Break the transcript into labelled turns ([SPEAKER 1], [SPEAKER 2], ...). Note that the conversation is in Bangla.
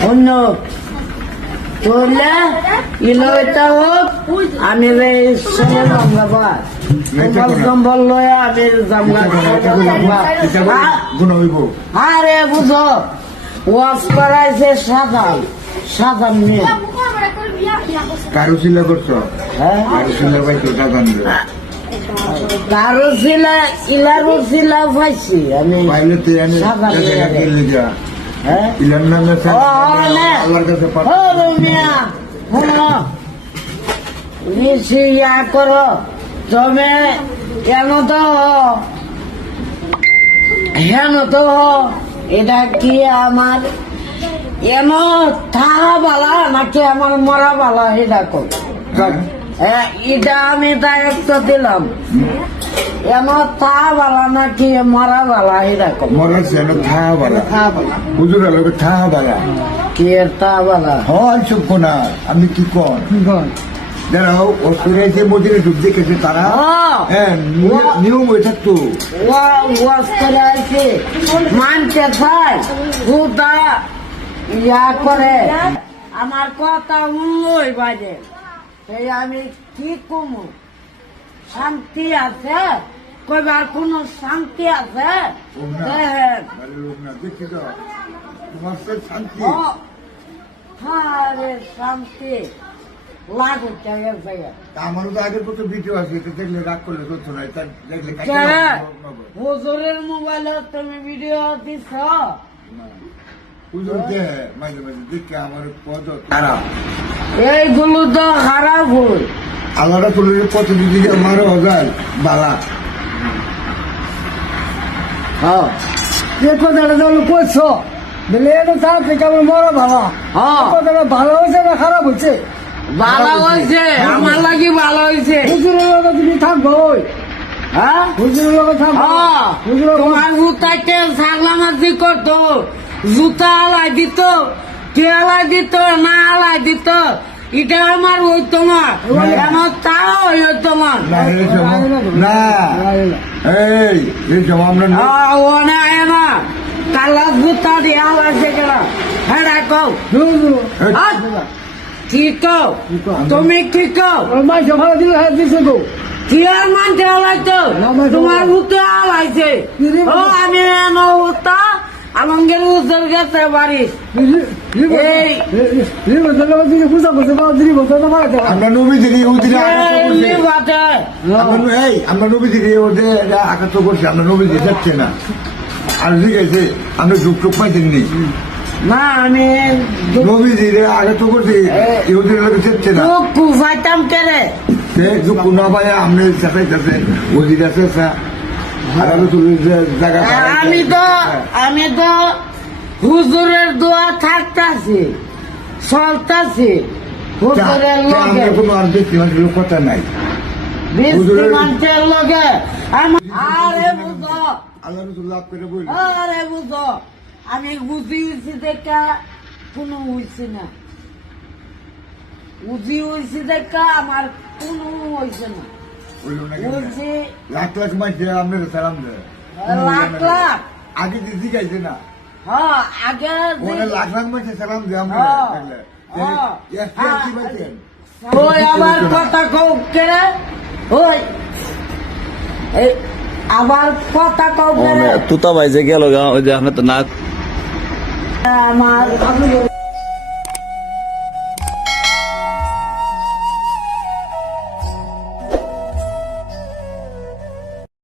[SPEAKER 1] অন্য চলে ইলো হোক আমি সঙ্গে জামগা কম্বল লয়ে আমি জামগা জামগা
[SPEAKER 2] গুণ হইব
[SPEAKER 1] আরে বুঝো ওয়াশ করাইছে সাদাম সাদাম নিয়ে
[SPEAKER 2] কারু চিল্লা করছ?
[SPEAKER 1] হ্যাঁ?
[SPEAKER 2] কারু চিল্লা পাইছো সাধারণ
[SPEAKER 1] কারও ছিলা ইলারও ছিলা পাইছি আমি।
[SPEAKER 2] পাইলে তো এনে
[SPEAKER 1] সাদা
[SPEAKER 2] দেখা
[SPEAKER 1] নিয়ে
[SPEAKER 2] গেলে যা।
[SPEAKER 1] হ্যাঁ?
[SPEAKER 2] ইলার নামে
[SPEAKER 1] ও, না।
[SPEAKER 2] আল্লাহর কাছে
[SPEAKER 1] নিশ্চয় ইয়া করো। তুমি কেন তো হেন তো এটা কি আমার? এন থাহা বালা নাকি আমার মরা বালা এটা কর এটা আমি দায়িত্ব দিলাম। বালা নাকি মরা বালা
[SPEAKER 2] বালা বালা
[SPEAKER 1] কি তা বালা
[SPEAKER 2] হয় আমি কি কর দাঁড়াও ও করে যে মন্দিরে ডুব দেখেছে তারা?
[SPEAKER 1] হ্যাঁ।
[SPEAKER 2] নিয়ম- হয়ে থাকতো।
[SPEAKER 1] ওয়াশ করে আছে মানতে চাই ইয়া করে। আমার কথা উল্লই বাজে। সেই আমি কি কমু? শান্তি আছে? কইবার কোনো শান্তি আছে?
[SPEAKER 2] শান্তি।
[SPEAKER 1] লাগু গেছে
[SPEAKER 2] তো আগের কত ভিডিও আছে এটা দেখলে রাগ করলে চলতো না এটা দেখলে?
[SPEAKER 1] হুজুরের মোবাইলে তুমি ভিডিও দিছ?
[SPEAKER 2] হুজুর দে মাঝে মাঝে দেখে আমার পদ খারাপ
[SPEAKER 1] এইগুলো তো
[SPEAKER 2] তুলে কত দিদি আমার অজাল বালা।
[SPEAKER 1] হ্যাঁ।
[SPEAKER 3] কথাটা যখন করছ বলে এটা তার থেকে আমার মরা ভালো
[SPEAKER 1] হ্যাঁ।
[SPEAKER 3] কথাটা ভালো হয়েছে না খারাপ হয়েছে?
[SPEAKER 1] ভালো হয়েছে। আমার লাগি ভালো হয়েছে।
[SPEAKER 3] হুজুরের লগে তুমি থাকব ওই।
[SPEAKER 1] হ্যাঁ?
[SPEAKER 3] হুজুরের থাকব।
[SPEAKER 1] হ্যাঁ,
[SPEAKER 3] হুজুরের
[SPEAKER 1] তোমার জুতাইতে সাগলামাজি করতো। জুতা আলাই দিত কে আলাই দিত না আলাই দিত। এটা আমার হইতো না। আমার তাও হইতো না
[SPEAKER 2] না এই এই আমরা না-
[SPEAKER 1] ও না না কালা জুতা দিয়ে আলাইছে কেনা। হ্যাঁ কও।
[SPEAKER 3] হুজুর
[SPEAKER 2] এই,
[SPEAKER 1] আহ, কি কও? তুমি কি কও?
[SPEAKER 3] মাইসে ভালো দিলে হ্যাঁ দিছে গো।
[SPEAKER 1] কি আর মানতে আলাইতো তোমার হুতে আলাইছে। ও আমি হুতা আলঙ্গের উজ্জ্বল গেছে বাড়ি।
[SPEAKER 2] আমরা নবী দিদি। আমরা নবী দিদি ওদের আঘাত করছে। আমরা নবী দিদি যাচ্ছে না। আর ঠিক আছে আমরা যুগ টুক পাইছেন নি
[SPEAKER 1] আমি
[SPEAKER 2] নবী দিদি আঘাত করছে ইহুদির লোক যাচ্ছে না।
[SPEAKER 1] কুফাইতাম কেরে
[SPEAKER 2] সে যুগ না পাই আপনি চাইতেছে ওদিক আছে আর আমি
[SPEAKER 1] তো আমি তো হুজুরের দোয়া থাকতাছি চলতাছি। হুজুরের লগে।
[SPEAKER 2] আমরা কোনো মানুষের কথা নাই।
[SPEAKER 1] বৃষ্টি মানুষের লগে। আরে বুঝো।
[SPEAKER 2] আল্লাহ রসুল লাভ করে বলি
[SPEAKER 1] আরে বুঝো। আমি বুঝি হয়েছি দেখা কোনো হয়েছে না। উজি হয়েছে দেখা আমার কোনো হয়েছে না।
[SPEAKER 2] লাখ লাখ মাইছে আপনার সালাম দেয়
[SPEAKER 1] লাখ লাখ
[SPEAKER 2] আগে যে জিগাইছে না?
[SPEAKER 1] হ্যাঁ আগে
[SPEAKER 2] লাখ লাখ মাইছে সালাম দেয় আমরা
[SPEAKER 1] হ্যাঁ। হ্যাঁ,
[SPEAKER 2] কি?
[SPEAKER 1] ওই আবার কথা কও কেরে ওই। এই আবার কথা কও কেরে
[SPEAKER 4] তুতা ভাই যে গেল গা ওই যে আপনি তো না
[SPEAKER 1] আমার